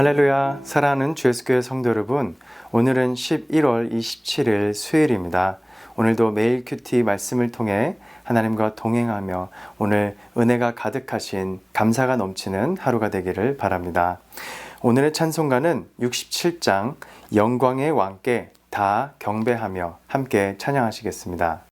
할렐루야, 사랑하는 주 예수교회 성도 여러분, 오늘은 11월 27일 수요일입니다. 오늘도 매일 큐티 말씀을 통해 하나님과 동행하며 오늘 은혜가 가득하신 감사가 넘치는 하루가 되기를 바랍니다. 오늘의 찬송가는 67장 영광의 왕께 다 경배하며 함께 찬양하시겠습니다.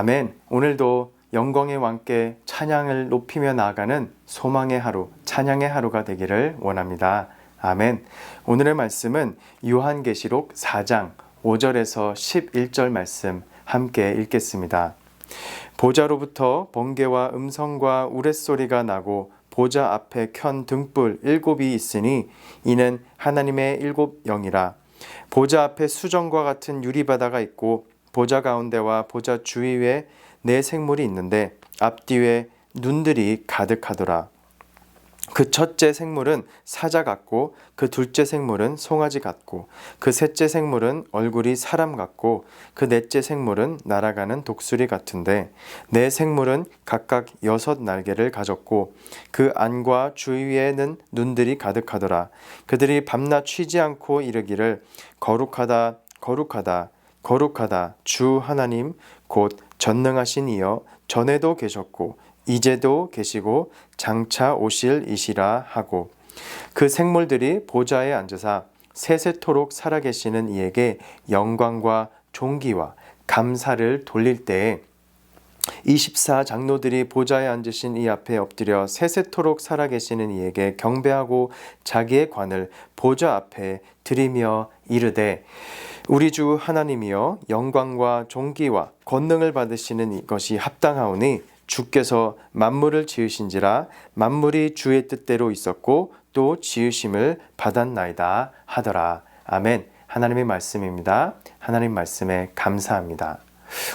아멘. 오늘도 영광의 왕께 찬양을 높이며 나아가는 소망의 하루, 찬양의 하루가 되기를 원합니다. 아멘. 오늘의 말씀은 요한계시록 4장 5절에서 11절 말씀 함께 읽겠습니다. 보좌로부터 번개와 음성과 우레소리가 나고 보좌 앞에 켠 등불 7이 있으니 이는 하나님의 7 영이라. 보좌 앞에 수정과 같은 유리바다가 있고 보좌 가운데와 보좌 주위에 4 생물이 있는데 앞뒤에 눈들이 가득하더라. 그 첫째 생물은 사자 같고 그 둘째 생물은 송아지 같고 그 셋째 생물은 얼굴이 사람 같고 그 넷째 생물은 날아가는 독수리 같은데 4 생물은 각각 6 날개를 가졌고 그 안과 주위에는 눈들이 가득하더라. 그들이 밤낮 쉬지 않고 이르기를 거룩하다 거룩하다 거룩하다 주 하나님 곧 전능하신 이여 전에도 계셨고 이제도 계시고 장차 오실 이시라 하고 그 생물들이 보좌에 앉으사 세세토록 살아계시는 이에게 영광과 존귀와 감사를 돌릴 때에 24 장로들이 보좌에 앉으신 이 앞에 엎드려 세세토록 살아계시는 이에게 경배하고 자기의 관을 보좌 앞에 드리며 이르되 우리 주 하나님이여 영광과 존귀와 권능을 받으시는 이것이 합당하오니 주께서 만물을 지으신지라 만물이 주의 뜻대로 있었고 또 지으심을 받았나이다 하더라. 아멘. 하나님의 말씀입니다. 하나님 말씀에 감사합니다.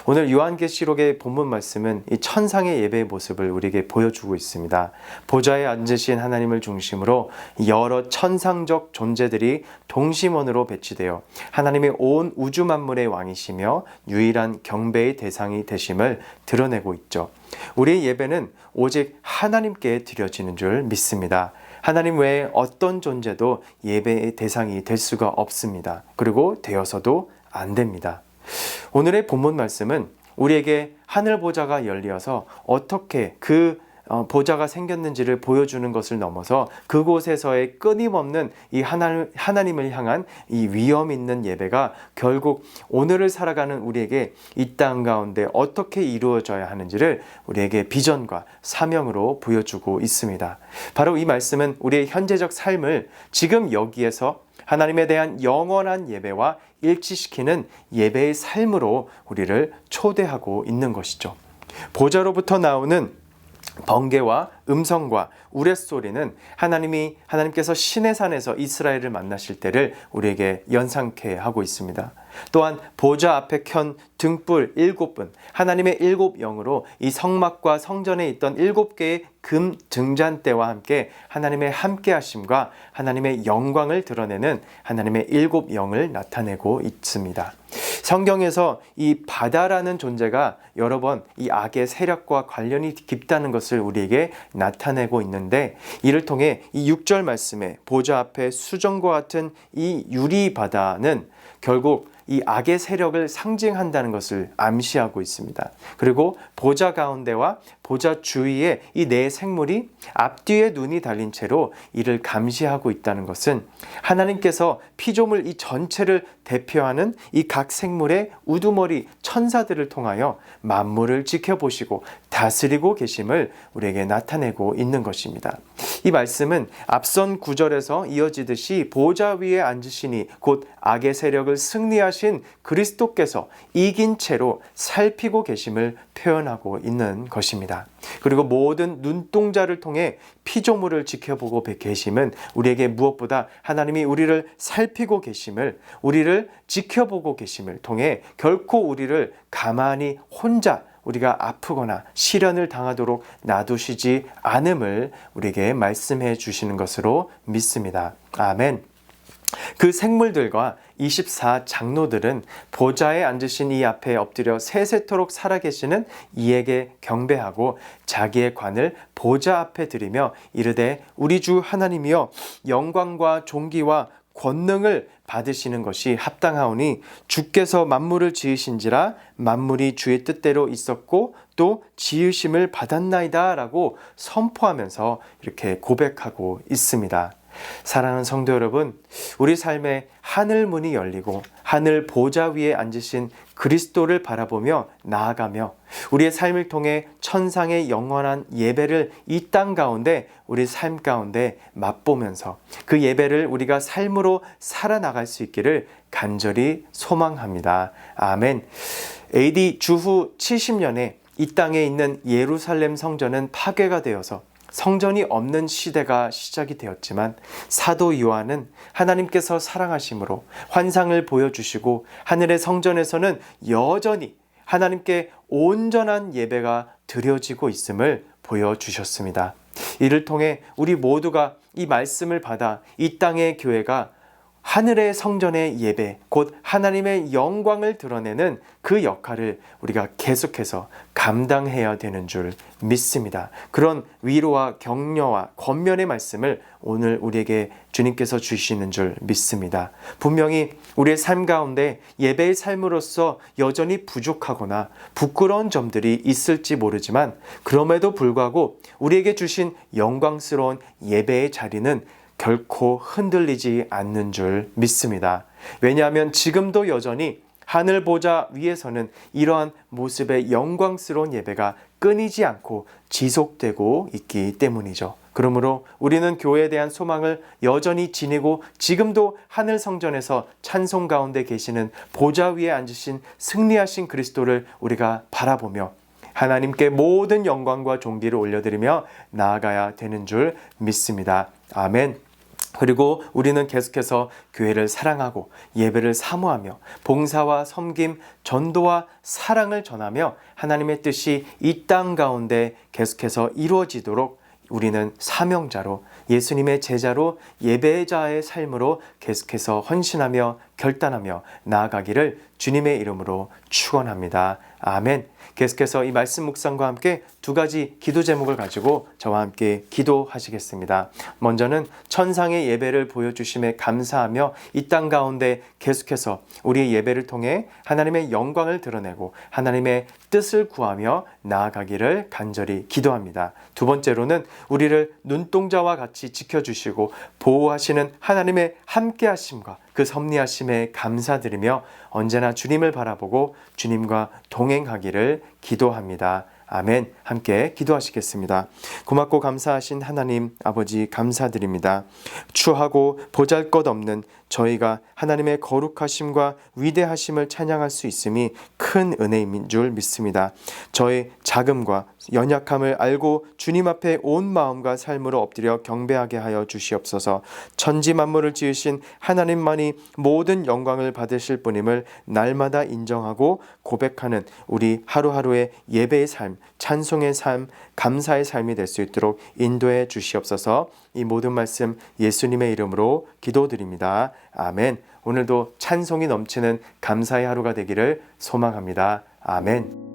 오늘 요한계시록의 본문 말씀은 이 천상의 예배의 모습을 우리에게 보여주고 있습니다. 보좌에 앉으신 하나님을 중심으로 여러 천상적 존재들이 동심원으로 배치되어 하나님의 온 우주 만물의 왕이시며 유일한 경배의 대상이 되심을 드러내고 있죠. 우리의 예배는 오직 하나님께 드려지는 줄 믿습니다. 하나님 외에 어떤 존재도 예배의 대상이 될 수가 없습니다. 그리고 되어서도 안 됩니다. 오늘의 본문 말씀은 우리에게 하늘 보좌가 열려서 어떻게 그 보좌가 생겼는지를 보여주는 것을 넘어서 그곳에서의 끊임없는 이 하나님을 향한 이 위험 있는 예배가 결국 오늘을 살아가는 우리에게 이 땅 가운데 어떻게 이루어져야 하는지를 우리에게 비전과 사명으로 보여주고 있습니다. 바로 이 말씀은 우리의 현재적 삶을 지금 여기에서 하나님에 대한 영원한 예배와 일치시키는 예배의 삶으로 우리를 초대하고 있는 것이죠. 보좌로부터 나오는 번개와 음성과 우레소리는 하나님께서 시내 산에서 이스라엘을 만나실 때를 우리에게 연상케 하고 있습니다. 또한 보좌 앞에 켠 등불 7분, 하나님의 7영으로 이 성막과 성전에 있던 7개의 금 등잔대와 함께 하나님의 함께하심과 하나님의 영광을 드러내는 하나님의 7영을 나타내고 있습니다. 성경에서 이 바다라는 존재가 여러 번 이 악의 세력과 관련이 깊다는 것을 우리에게 나타내고 있는데, 이를 통해 이 6절 말씀에 보좌 앞에 수정과 같은 이 유리 바다는 결국 이 악의 세력을 상징한다는 것을 암시하고 있습니다. 그리고 보좌 가운데와 보좌 주위에 이 네 생물이 앞뒤에 눈이 달린 채로 이를 감시하고 있다는 것은 하나님께서 피조물 이 전체를 대표하는 이 각 생물의 우두머리 천사들을 통하여 만물을 지켜보시고 다스리고 계심을 우리에게 나타내고 있는 것입니다. 이 말씀은 앞선 구절에서 이어지듯이 보좌 위에 앉으시니 곧 악의 세력을 승리하신 그리스도께서 이긴 채로 살피고 계심을 표현하고 있는 것입니다. 그리고 모든 눈동자를 통해 피조물을 지켜보고 계심은 우리에게 무엇보다 하나님이 우리를 살피고 계심을, 우리를 지켜보고 계심을 통해 결코 우리를 가만히 혼자 우리가 아프거나 시련을 당하도록 놔두시지 않음을 우리에게 말씀해 주시는 것으로 믿습니다. 아멘. 그 생물들과 24장로들은 보좌에 앉으신 이 앞에 엎드려 세세토록 살아계시는 이에게 경배하고 자기의 관을 보좌 앞에 드리며 이르되 우리 주 하나님이여 영광과 존귀와 권능을 받으시는 것이 합당하오니 주께서 만물을 지으신지라 만물이 주의 뜻대로 있었고 또 지으심을 받았나이다 라고 선포하면서 이렇게 고백하고 있습니다. 사랑하는 성도 여러분, 우리 삶에 하늘 문이 열리고 하늘 보좌 위에 앉으신 그리스도를 바라보며 나아가며 우리의 삶을 통해 천상의 영원한 예배를 이 땅 가운데 우리 삶 가운데 맛보면서 그 예배를 우리가 삶으로 살아나갈 수 있기를 간절히 소망합니다. 아멘. AD 주후 70년에 이 땅에 있는 예루살렘 성전은 파괴가 되어서 성전이 없는 시대가 시작이 되었지만 사도 요한은 하나님께서 사랑하심으로 환상을 보여주시고 하늘의 성전에서는 여전히 하나님께 온전한 예배가 드려지고 있음을 보여주셨습니다. 이를 통해 우리 모두가 이 말씀을 받아 이 땅의 교회가 하늘의 성전의 예배, 곧 하나님의 영광을 드러내는 그 역할을 우리가 계속해서 감당해야 되는 줄 믿습니다. 그런 위로와 격려와 권면의 말씀을 오늘 우리에게 주님께서 주시는 줄 믿습니다. 분명히 우리의 삶 가운데 예배의 삶으로서 여전히 부족하거나 부끄러운 점들이 있을지 모르지만 그럼에도 불구하고 우리에게 주신 영광스러운 예배의 자리는 결코 흔들리지 않는 줄 믿습니다. 왜냐하면 지금도 여전히 하늘 보좌 위에서는 이러한 모습의 영광스러운 예배가 끊이지 않고 지속되고 있기 때문이죠. 그러므로 우리는 교회에 대한 소망을 여전히 지니고 지금도 하늘 성전에서 찬송 가운데 계시는 보좌 위에 앉으신 승리하신 그리스도를 우리가 바라보며 하나님께 모든 영광과 존귀를 올려드리며 나아가야 되는 줄 믿습니다. 아멘. 그리고 우리는 계속해서 교회를 사랑하고 예배를 사모하며 봉사와 섬김, 전도와 사랑을 전하며 하나님의 뜻이 이 땅 가운데 계속해서 이루어지도록 우리는 사명자로 예수님의 제자로 예배자의 삶으로 계속해서 헌신하며 결단하며 나아가기를 주님의 이름으로 축원합니다. 아멘. 계속해서 이 말씀 묵상과 함께 두 가지 기도 제목을 가지고 저와 함께 기도하시겠습니다. 먼저는 천상의 예배를 보여주심에 감사하며 이 땅 가운데 계속해서 우리의 예배를 통해 하나님의 영광을 드러내고 하나님의 뜻을 구하며 나아가기를 간절히 기도합니다. 두 번째로는 우리를 눈동자와 같이 지켜주시고 보호하시는 하나님의 함께하심과 그 섭리하심에 감사드리며 언제나 주님을 바라보고 주님과 동행하기를 기도합니다. 아멘. 함께 기도하시겠습니다. 고맙고 감사하신 하나님 아버지 감사드립니다. 추하고 보잘것없는 저희가 하나님의 거룩하심과 위대하심을 찬양할 수 있음이 큰 은혜인 줄 믿습니다. 저의 자금과 연약함을 알고 주님 앞에 온 마음과 삶으로 엎드려 경배하게 하여 주시옵소서. 천지 만물을 지으신 하나님만이 모든 영광을 받으실 분임을 날마다 인정하고 고백하는 우리 하루하루의 예배의 삶, 찬송의 삶, 감사의 삶이 될 수 있도록 인도해 주시옵소서. 이 모든 말씀 예수님의 이름으로 기도드립니다. 아멘. 오늘도 찬송이 넘치는 감사의 하루가 되기를 소망합니다. 아멘.